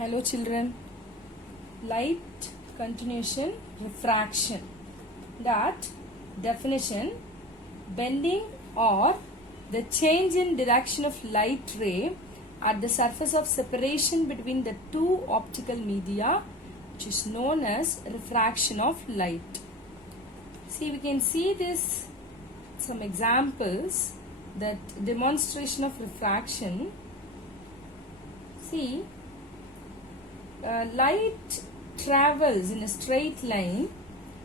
Hello children. Light continuation refraction. That definition, bending or the change in direction of light ray at the surface of separation between the two optical media, which is known as refraction of light. See, we can see this, some examples, that demonstration of refraction. See, light travels in a straight line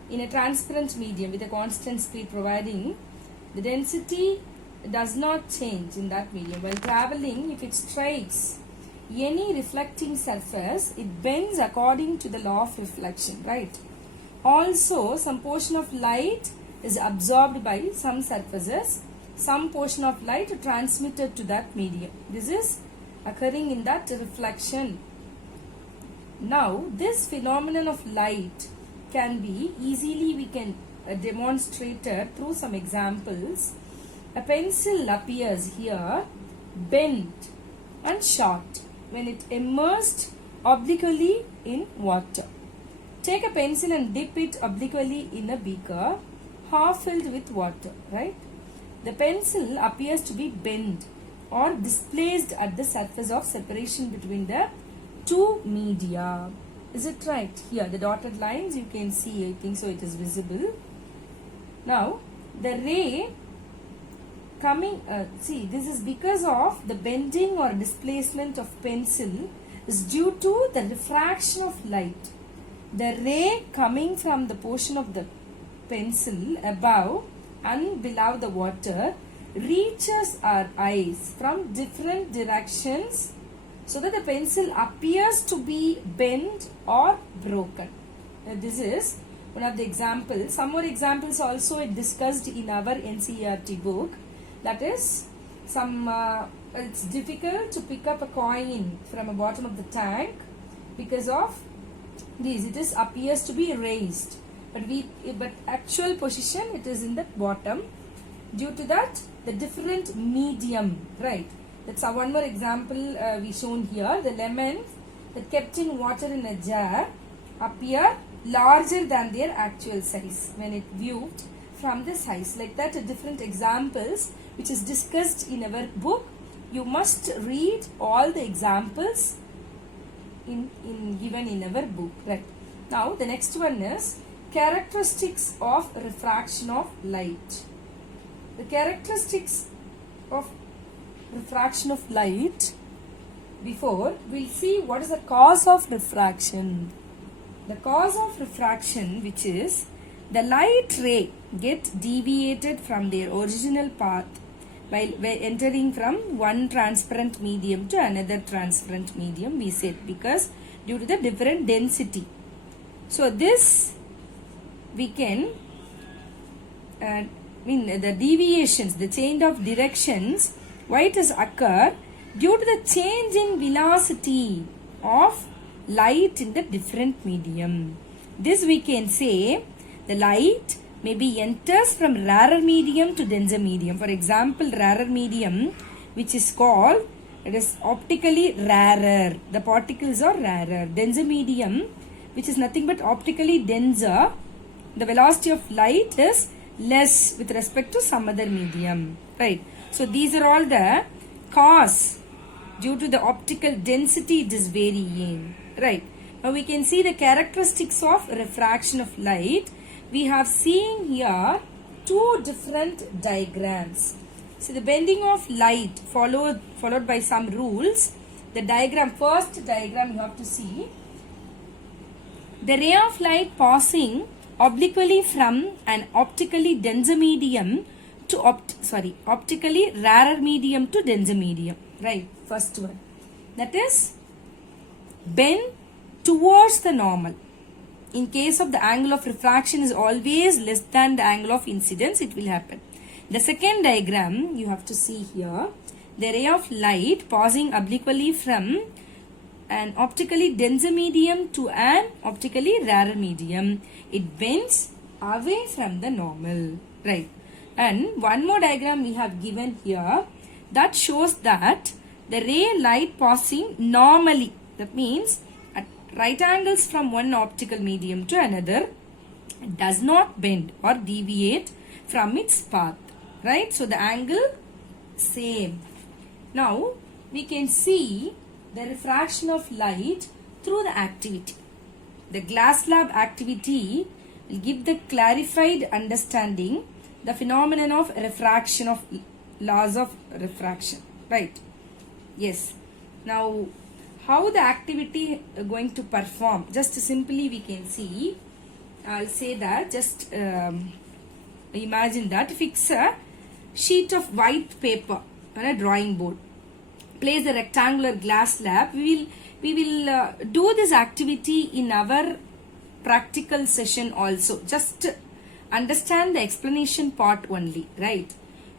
in a transparent medium with a constant speed, providing the density does not change in that medium. While traveling, if it strikes any reflecting surface, it bends according to the law of reflection, right? Also, some portion of light is absorbed by some surfaces, some portion of light transmitted to that medium. This is occurring in that reflection. Now, this phenomenon of light can be we can demonstrate it through some examples. A pencil appears here bent and short when it immersed obliquely in water. Take a pencil and dip it obliquely in a beaker half filled with water, right? The pencil appears to be bent or displaced at the surface of separation between the two media. Is it right? Here the dotted lines you can see, I think so it is visible. Now the ray coming, see, this is because of the bending or displacement of pencil is due to the refraction of light. The ray coming from the portion of the pencil above and below the water reaches our eyes from different directions, so that the pencil appears to be bent or broken. This is one of the examples. Some more examples also discussed in our NCERT book. That is, it's difficult to pick up a coin from the bottom of the tank because of this. It appears to be raised, but actual position it is in the bottom. Due to that, the different medium, right? That's one more example we shown here. The lemons that kept in water in a jar appear larger than their actual size when it viewed from the size. Like that, different examples which is discussed in our book. You must read all the examples given in our book, right? Now the next one is characteristics of refraction of light. The characteristics of refraction of light, before we'll see what is the cause of refraction. The cause of refraction, which is the light ray get deviated from their original path while entering from one transparent medium to another transparent medium, we said, because due to the different density. So this we can the deviations, the change of directions, why it has occurred? Due to the change in velocity of light in the different medium. This we can say the light maybe enters from rarer medium to denser medium. For example, rarer medium, which is called, it is optically rarer. The particles are rarer. Denser medium, which is nothing but optically denser. The velocity of light is less with respect to some other medium, right? So these are all the cause. Due to the optical density it is varying, right? Now we can see the characteristics of refraction of light. We have seen here two different diagrams. So the bending of light followed by some rules. The diagram, first diagram you have to see. The ray of light passing obliquely from an optically denser medium to optically rarer medium to denser medium, right? First one, that is bend towards the normal. In case of the angle of refraction is always less than the angle of incidence, it will happen. The second diagram you have to see here, the ray of light passing obliquely from an optically denser medium to an optically rarer medium, it bends away from the normal, right? And one more diagram we have given here that shows that the ray light passing normally, that means right angles from one optical medium to another does not bend or deviate from its path, right? So the angle same. Now we can see the refraction of light through the activity. The glass slab activity will give the clarified understanding the phenomenon of refraction of laws of refraction, right? Yes. Now how the activity going to perform, just simply we can see. I'll say that just imagine that fix a sheet of white paper on a drawing board, place a rectangular glass slab. We will do this activity in our practical session also. Just understand the explanation part only, right?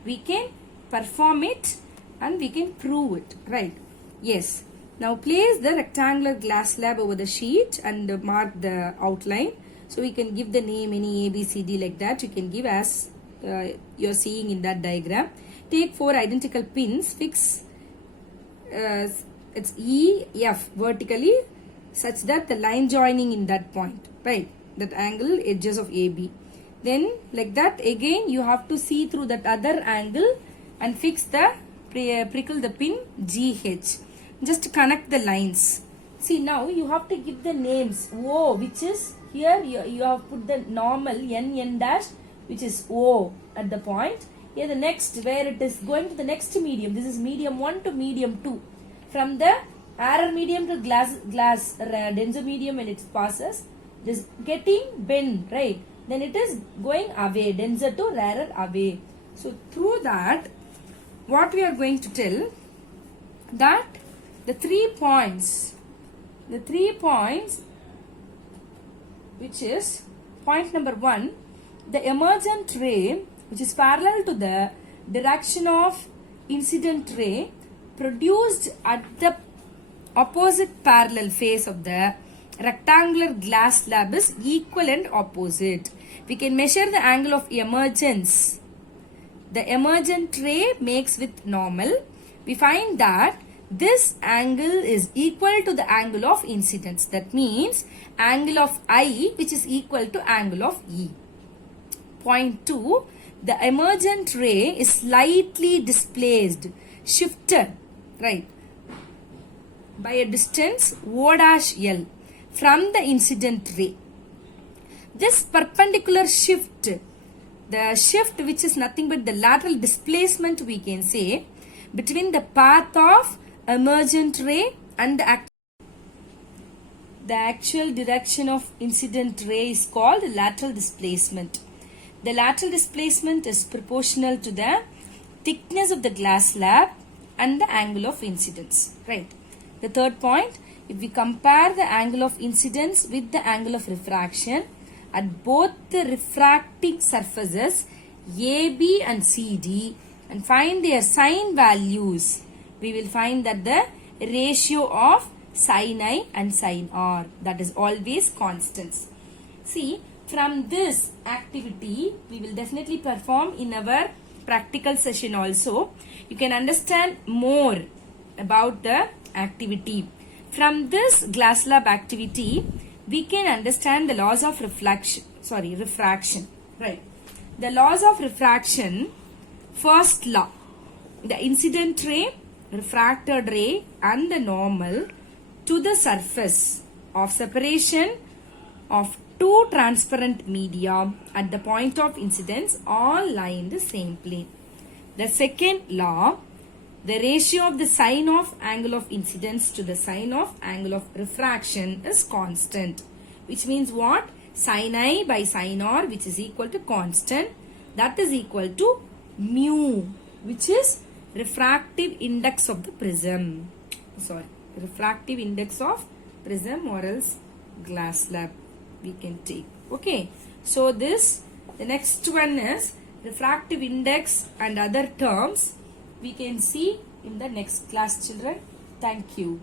We can perform it and we can prove it, right? Yes. Now place the rectangular glass slab over the sheet and mark the outline. So we can give the name any A, B, C, D like that. You can give as you're seeing in that diagram. Take 4 identical pins, fix it's E, F vertically such that the line joining in that point, right? That angle edges of AB. Then like that again you have to see through that other angle and fix the prickle the pin GH. Just connect the lines. See, now you have to give the names. O, which is here you have put the normal N dash, which is O at the point. Here the next where it is going to the next medium. This is medium 1 to medium 2. From the error medium to glass denser medium when it passes, it is getting bent, right? Then it is going away, denser to rarer away. So through that, what we are going to tell that the 3 points, which is point number 1, the emergent ray which is parallel to the direction of incident ray produced at the opposite parallel face of the rectangular glass slab is equal and opposite. We can measure the angle of emergence. The emergent ray makes with normal. We find that this angle is equal to the angle of incidence. That means angle of I which is equal to angle of E. Point 2, the emergent ray is slightly displaced, shifted, right, by a distance O dash L from the incident ray. This perpendicular shift, the shift which is nothing but the lateral displacement we can say between the path of emergent ray and the actual direction of incident ray is called lateral displacement. The lateral displacement is proportional to the thickness of the glass slab and the angle of incidence, right? The third point, if we compare the angle of incidence with the angle of refraction at both the refracting surfaces AB and CD and find their sine values, we will find that the ratio of sin I and sin R, that is always constants. See, from this activity we will definitely perform in our practical session also. You can understand more about the activity. From this glass slab activity we can understand the laws of refraction, right? The laws of refraction, first law, the incident ray, refracted ray and the normal to the surface of separation of two transparent media at the point of incidence all lie in the same plane. The second law, the ratio of the sine of angle of incidence to the sine of angle of refraction is constant, which means what? Sin I by sin R, which is equal to constant, that is equal to mu, which is refractive index of the prism. Refractive index of prism or else glass slab we can take. Okay, so the next one is refractive index and other terms we can see in the next class, children. Thank you.